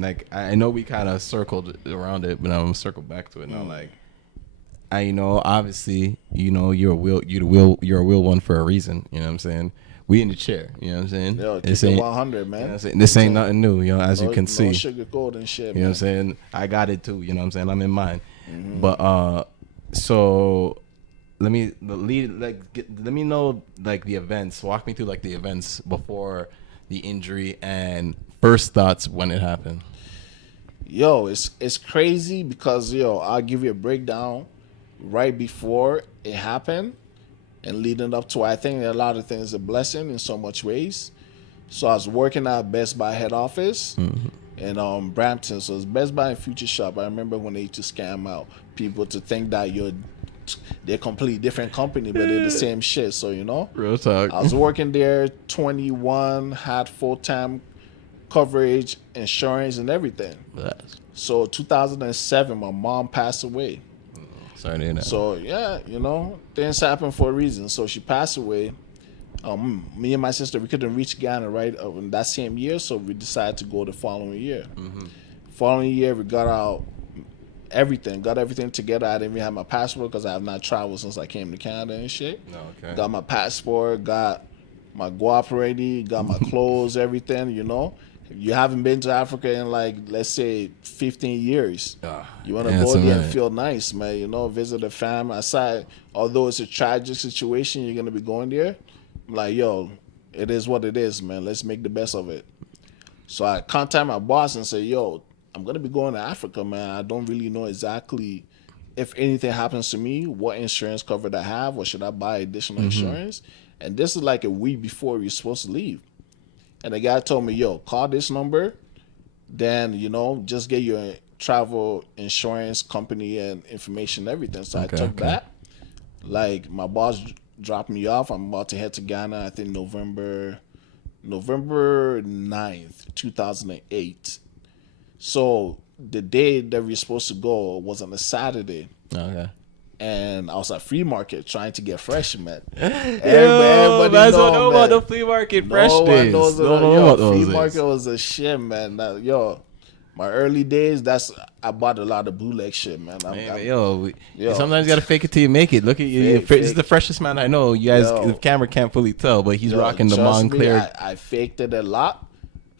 like I know we kind of circled around it, but I'm circled back to it now. Like, I know obviously, you're a wheel one for a reason. You know what I'm saying? We in the chair. You know what I'm saying? Yo, This keep it ain't 100, man. You know what I'm saying? This ain't nothing new. You know, as you can see. No sugarcoat and shit, You know what I'm saying? I got it too. You know what I'm saying? I'm in mine. But so let me let me know like the events. Walk me through like the events before the injury and first thoughts when it happened. Yo, it's crazy because I'll give you a breakdown right before it happened and leading up to. I think a lot of things a blessing in so much ways. So I was working at Best Buy head office in Brampton. So it's Best Buy and Future Shop. I remember when they used to scam out people to think that they're a completely different company, but they're the same shit. So Real talk. I was working there, 21, had full-time coverage, insurance, and everything. So 2007, my mom passed away. Sorry to hear that. So yeah, things happen for a reason. So she passed away. Me and my sister, we couldn't reach Ghana right in that same year, so we decided to go the following year. Following year, we got everything together. I didn't even have my passport because I have not traveled since I came to Canada and shit. Okay. Got my passport, got my guap ready, got my clothes, everything. You haven't been to Africa in like, let's say 15 years. You want to go there and feel nice, man. Visit the fam. Aside, although it's a tragic situation, you're gonna be going there. I'm like, yo, it is what it is, man. Let's make the best of it. So I contact my boss and say, yo, I'm gonna be going to Africa, man. I don't really know exactly if anything happens to me, what insurance cover I have, or should I buy additional insurance? And this is like a week before we're supposed to leave. And the guy told me, yo, call this number, then, just get your travel insurance company and information and everything. So I took that. Like, my boss dropped me off. I'm about to head to Ghana, I think November 9th, 2008. So the day that we were supposed to go was on a Saturday. Okay. And I was at flea market trying to get fresh, man. Everybody know about the flea market fresh days. Flea market was a shit, man. My early days, I bought a lot of bootleg shit, man. Sometimes you gotta fake it till you make it. Look at you. This is the freshest man I know. You guys, the camera can't fully tell, but he's rocking the Montclair. I faked it a lot.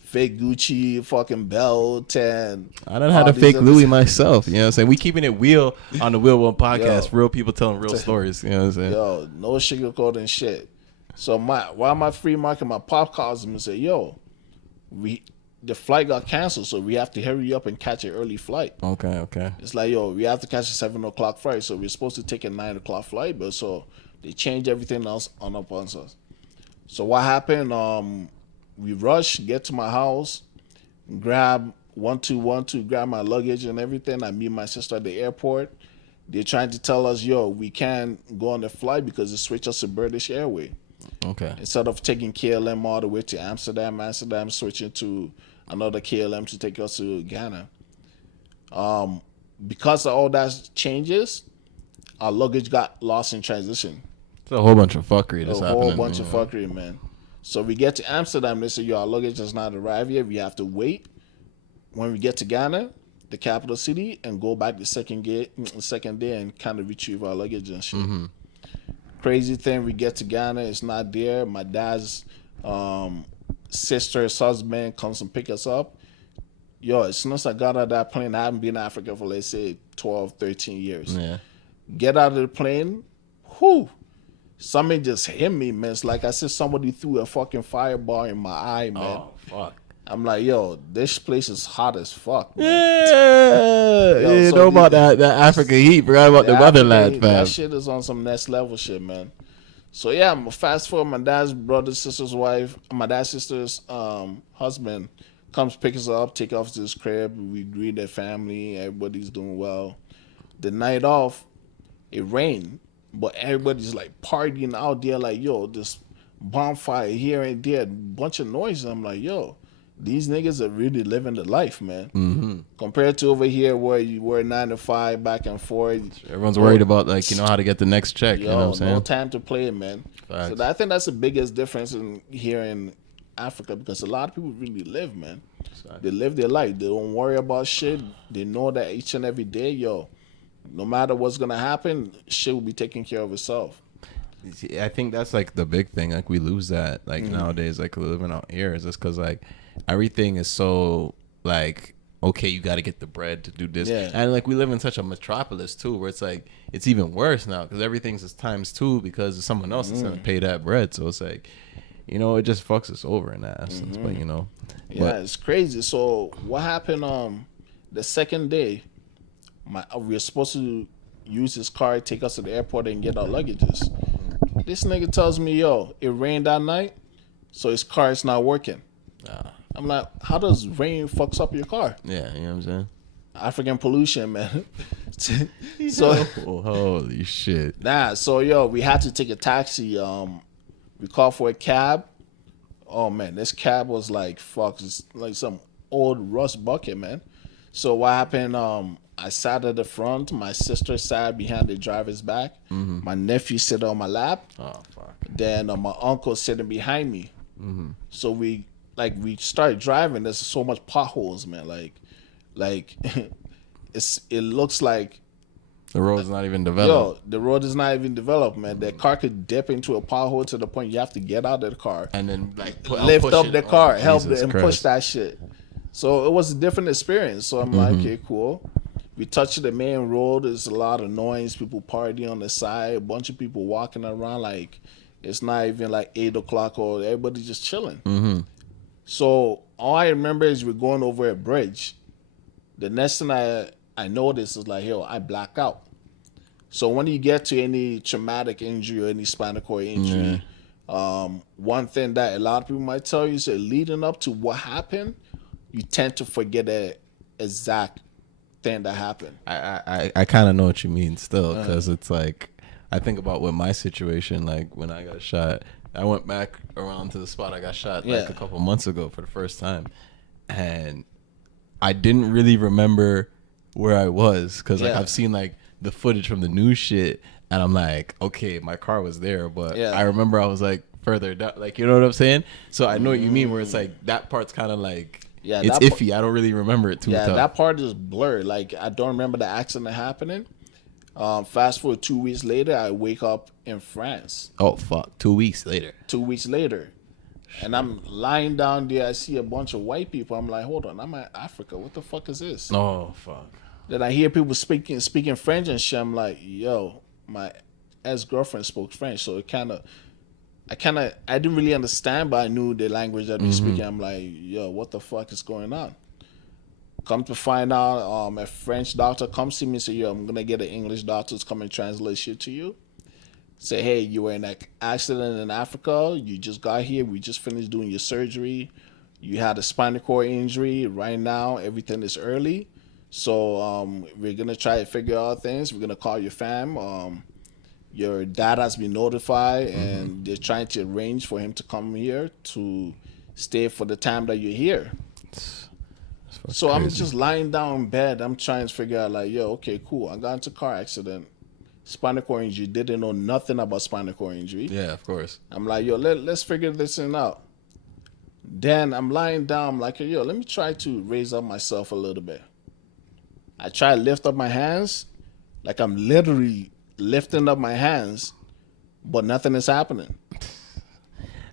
Fake Gucci fucking belt and I don't have to fake Louis myself. You know what I'm saying? We keeping it real on the Wheel1 podcast. Real people telling real stories. You know what I'm saying? Yo, no sugarcoating shit. So while my free market, my pop calls him and say, yo, the flight got canceled, so we have to hurry up and catch an early flight. Okay. It's like, yo, we have to catch a 7 o'clock flight, so we're supposed to take a 9 o'clock flight, but so they changed everything else on up on us. So what happened? We rush, get to my house, grab 1212, grab my luggage and everything. I meet my sister at the airport. They're trying to tell us, yo, we can't go on the flight because they switched us to British Airways. Okay. Instead of taking KLM all the way to Amsterdam, switching to another KLM to take us to Ghana. Because of all that changes, our luggage got lost in transition. It's a whole bunch of fuckery that's happening. A whole bunch of fuckery, man. So we get to Amsterdam, they say, yo, our luggage does not arrive yet. We have to wait. When we get to Ghana, the capital city, and go back the second day and kind of retrieve our luggage and shit. Crazy thing, we get to Ghana, it's not there. My dad's sister's husband comes and pick us up. Yo, as soon as I got out of that plane, I haven't been in Africa for, let's say, 12, 13 years. Yeah. Get out of the plane, whew. Something just hit me, man. It's like I said somebody threw a fucking fireball in my eye, man. Oh, fuck. I'm like, yo, this place is hot as fuck, man. Yeah. You know about that Africa heat. Forgot about the motherland, fam. That shit is on some next level shit, man. So, yeah, fast forward, my dad's sister's husband comes pick us up, take us to his crib. We greet their family. Everybody's doing well. The night off, it rained. But everybody's like partying out there, like, yo, this bonfire here and there, bunch of noise. I'm like, yo, these niggas are really living the life, man. Compared to over here where you were 9 to 5, back and forth. Everyone's worried about, like, how to get the next check. You know what I'm saying? No time to play, man. Facts. So I think that's the biggest difference here in Africa because a lot of people really live, man. They live their life. They don't worry about shit. They know that each and every day, yo, no matter what's gonna happen, shit will be taken care of itself. I think that's like the big thing. Like we lose that like nowadays. Like living out here is just because like everything is so like okay, you got to get the bread to do this, and like we live in such a metropolis too, where it's like it's even worse now because everything's just times two because someone else is gonna pay that bread. So it's like, you know, it just fucks us over in that essence. But you know, it's crazy. So what happened? The second day, we were supposed to use his car, take us to the airport, and get our luggages. This nigga tells me, yo, it rained that night, so his car is not working. I'm like, how does rain fucks up your car? Yeah, you know what I'm saying? African pollution, man. So holy shit. Nah, so yo, we had to take a taxi. We called for a cab. Oh man, this cab was like fuck, it's like some old rust bucket, man. So what happened? I sat at the front. My sister sat behind the driver's back. My nephew sat on my lap. Oh fuck. Then my uncle sitting behind me. So we started driving. There's so much potholes, man. Like it looks like the road's not even developed. Yo, the road is not even developed, man. The car could dip into a pothole to the point you have to get out of the car and then like lift up the car, help it, and Christ. push that shit. So it was a different experience. So I'm like, okay, cool. We touched the main road. There's a lot of noise. People partying on the side. A bunch of people walking around like it's not even like 8 o'clock or everybody's just chilling. So all I remember is we're going over a bridge. The next thing I noticed is like, yo, I black out. So when you get to any traumatic injury or any spinal cord injury, one thing that a lot of people might tell you is that leading up to what happened, you tend to forget the exact thing that happened. I kind of know what you mean still, because it's like I think about with my situation, like when I got shot, I went back around to the spot I got shot like a couple months ago for the first time, and I didn't really remember where I was because like I've seen like the footage from the news shit, and I'm like, okay, my car was there, but I remember I was like further down, like, you know what I'm saying? So I know what you mean, where it's like that part's kind of like it's iffy. I don't really remember it too tough. That part is blurred. Like I don't remember the accident happening. Fast forward 2 weeks later, I wake up in France. Oh fuck! 2 weeks later. 2 weeks later, and I'm lying down there. I see a bunch of white people. I'm like, hold on, I'm at Africa. What the fuck is this? Oh fuck! Then I hear people speaking French and shit. I'm like, yo, my ex-girlfriend spoke French, so I didn't really understand, but I knew the language that they're speaking. I'm like, yo, what the fuck is going on? Come to find out, a French doctor comes see me and say, yo, I'm gonna get an English doctor to come and translate shit to you. Say, hey, you were in an accident in Africa. You just got here. We just finished doing your surgery. You had a spinal cord injury. Right now, everything is early. So we're going to try to figure out things. We're going to call your fam. Your dad has been notified, and they're trying to arrange for him to come here to stay for the time that you're here. So crazy. I'm just lying down in bed. I'm trying to figure out, like, yo, okay, cool. I got into a car accident. Spinal cord injury. Didn't know nothing about spinal cord injury. Yeah, of course. I'm like, yo, let's figure this thing out. Then I'm lying down. I'm like, yo, let me try to raise up myself a little bit. I try to lift up my hands. Like I'm literally lifting up my hands, but nothing is happening.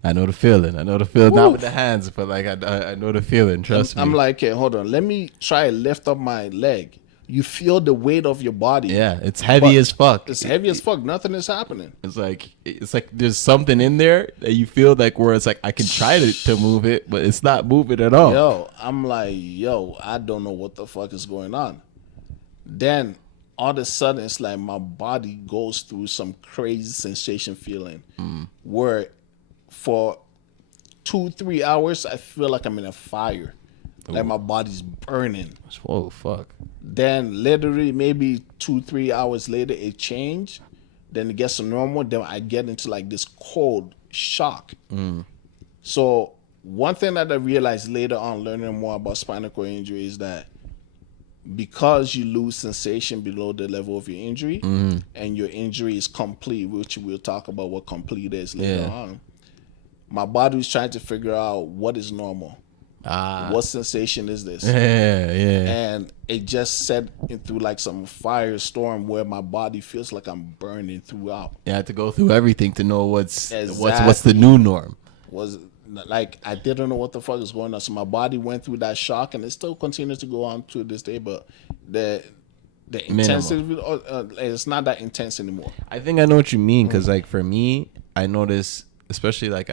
I know the feeling. Not with the hands, but like I know the feeling. Trust me. I'm like, okay, hold on. Let me try to lift up my leg. You feel the weight of your body. Yeah, it's heavy as fuck. It's heavy as fuck. Nothing is happening. It's like there's something in there that you feel like where it's like I can try to move it, but it's not moving at all. Yo, I'm like, yo, I don't know what the fuck is going on. Then all of a sudden, it's like my body goes through some crazy sensation feeling where for 2-3 hours, I feel like I'm in a fire. Ooh. Like my body's burning. Whoa, fuck. Then literally maybe 2-3 hours later, it changed. Then it gets to normal. Then I get into like this cold shock. So one thing that I realized later on, learning more about spinal cord injury, is that because you lose sensation below the level of your injury, and your injury is complete, which we'll talk about what complete is later on, my body was trying to figure out what is normal. What sensation is this? Yeah. And it just set into like some firestorm where my body feels like I'm burning throughout. You had to go through everything to know what's Exactly. the new norm. Was like I didn't know what the fuck is going on. So my body went through that shock, and it still continues to go on to this day. But the intensity, it's not that intense anymore. I think I know what you mean, because like for me, I notice, especially like